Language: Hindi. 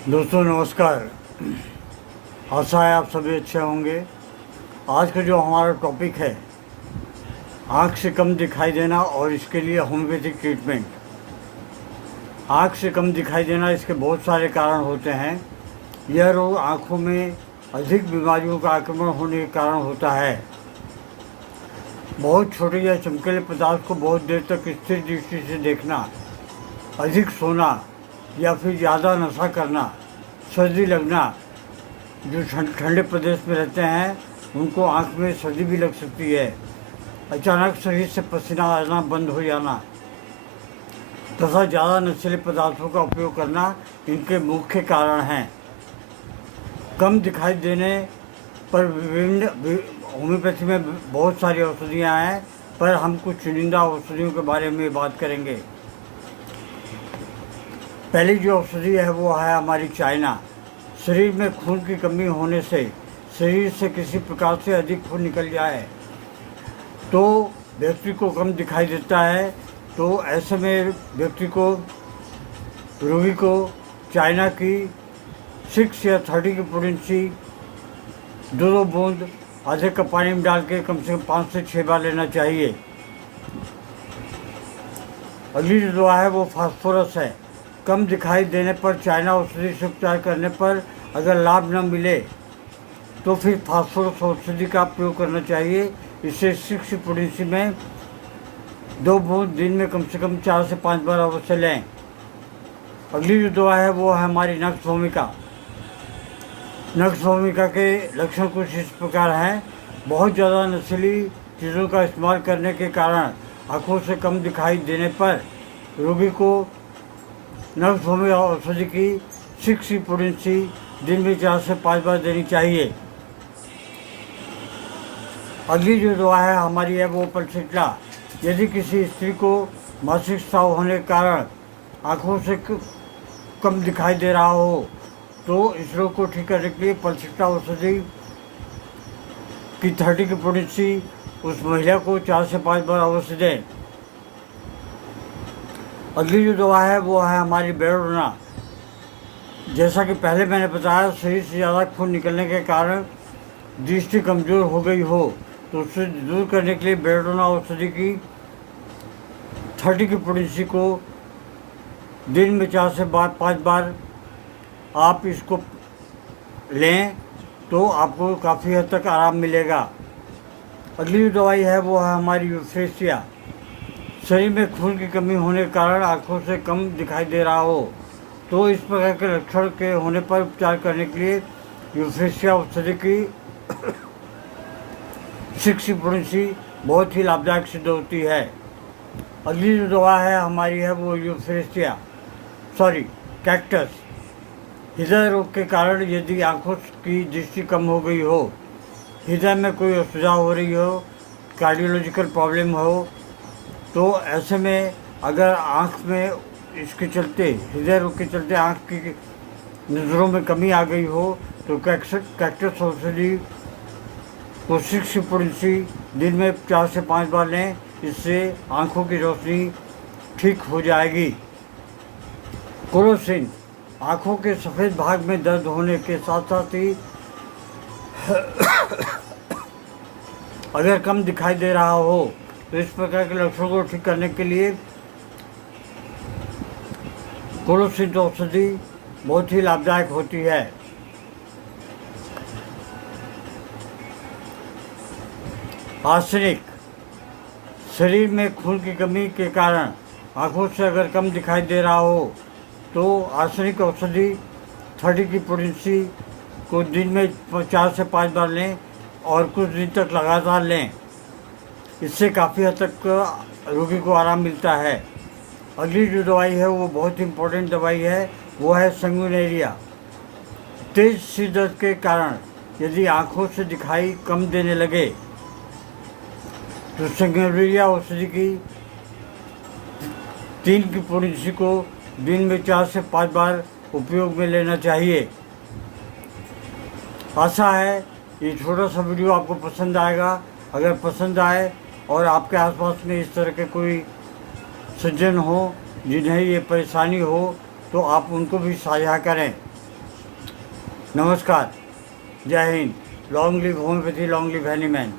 दोस्तों नमस्कार। आशा है आप सभी अच्छे होंगे। आज का जो हमारा टॉपिक है, आँख से कम दिखाई देना और इसके लिए होम्योपैथिक ट्रीटमेंट। आँख से कम दिखाई देना, इसके बहुत सारे कारण होते हैं। यह रोग आँखों में अधिक बीमारियों का आक्रमण होने के कारण होता है। बहुत छोटे या चमकीले पदार्थ को बहुत देर तक स्थिर दृष्टि से देखना, अधिक सोना या फिर ज़्यादा नशा करना, सर्दी लगना। जो ठंडे प्रदेश में रहते हैं उनको आँख में सर्दी भी लग सकती है। अचानक शरीर से पसीना आना बंद हो जाना तथा ज़्यादा नशीले पदार्थों का उपयोग करना इनके मुख्य कारण हैं। कम दिखाई देने पर विभिन्न होम्योपैथी में बहुत सारी औषधियाँ हैं, पर हम कुछ चुनिंदा औषधियों के बारे में बात करेंगे। पहली जो औषधि है वो है हमारी चाइना। शरीर में खून की कमी होने से, शरीर से किसी प्रकार से अधिक खून निकल जाए तो व्यक्ति को कम दिखाई देता है। तो ऐसे में व्यक्ति को, रोगी को चाइना की 6 या 30 की पोटेंसी 2 बूंद आधे कप पानी में डाल के कम से कम 5 से 6 बार लेना चाहिए। अगली जो दवा है वो फास्फोरस है। कम दिखाई देने पर चाइना औषधि से उपचार करने पर अगर लाभ न मिले तो फिर फास्फोरस औषधि का प्रयोग करना चाहिए। इसे 6 पोटेंसी में 2 बूंद दिन में कम से कम 4 से 5 बार अवश्य लें। अगली जो दवा है वो है हमारी नक्श भूमिका। नक्श भूमिका के लक्षण कुछ इस प्रकार हैं। बहुत ज़्यादा नशीली चीज़ों का इस्तेमाल करने के कारण आँखों से कम दिखाई देने पर रोगी को नक्श भूमिका औषधि की 6 पोटेंसी दिन में 4 से 5 बार देनी चाहिए। अगली जो दवा है हमारी है वो पलसिट्ला। यदि किसी स्त्री को मासिक स्राव होने के कारण आँखों से कम दिखाई दे रहा हो तो इस रोग को ठीक करने के लिए पलसिट्ला औषधि की 30 की पोटेंसी उस महिला को 4 से 5 बार अवश्य दें। अगली जो दवा है वो है हमारी बेलोडोना। जैसा कि पहले मैंने बताया, शरीर से ज़्यादा खून निकलने के कारण दृष्टि कमज़ोर हो गई हो तो उससे दूर करने के लिए बेलोडोना औषधि की 30 की पोटेंसी को दिन में 4 से 5 बार आप इसको लें तो आपको काफ़ी हद तक आराम मिलेगा। अगली जो दवाई है वो है हमारी यूफ्रेसिया। शरीर में खून की कमी होने के कारण आँखों से कम दिखाई दे रहा हो तो इस प्रकार के लक्षण के होने पर उपचार करने के लिए यूफ्रेसिया औषधि की 6 पोटेंसी बहुत ही लाभदायक सिद्ध होती है। अगली जो दवा है हमारी है वो कैक्टस। हृदय रोग के कारण यदि आँखों की दृष्टि कम हो गई हो, हृदय में कोई असुविधा हो रही हो, कार्डियोलॉजिकल प्रॉब्लम हो, तो ऐसे में अगर आँख में इसके चलते, हृदय रोग के चलते आँख की नज़रों में कमी आ गई हो तो कैक्टस औषधि को 6 पोटेंसी दिन में 4 से 5 बार लें। इससे आँखों की रोशनी ठीक हो जाएगी। क्रोसिन आँखों के सफ़ेद भाग में दर्द होने के साथ साथ ही अगर कम दिखाई दे रहा हो तो इस प्रकार के लक्षणों को ठीक करने के लिए क्रोसिन औषधि बहुत ही लाभदायक होती है। आर्सेनिक, शरीर में खून की कमी के कारण आँखों से अगर कम दिखाई दे रहा हो तो आर्सेनिक औषधि 30 की पोटेंसी को दिन में 4 से 5 बार लें और कुछ दिन तक लगातार लें। इससे काफ़ी हद तक रोगी को आराम मिलता है। अगली जो दवाई है वो बहुत इम्पोर्टेंट दवाई है, वो है संगुइनेरिया। तेज सिर दर्द के कारण यदि आँखों से दिखाई कम देने लगे तो संगुइनेरिया औषधि की 3 की पोटेंसी को दिन में 4 से 5 बार उपयोग में लेना चाहिए। आशा है ये छोटा सा वीडियो आपको पसंद आएगा। अगर पसंद आए और आपके आसपास में इस तरह के कोई सज्जन हो जिन्हें ये परेशानी हो तो आप उनको भी साझा करें। नमस्कार, जय Hind. Long live homeopathy, long live Hahnemann.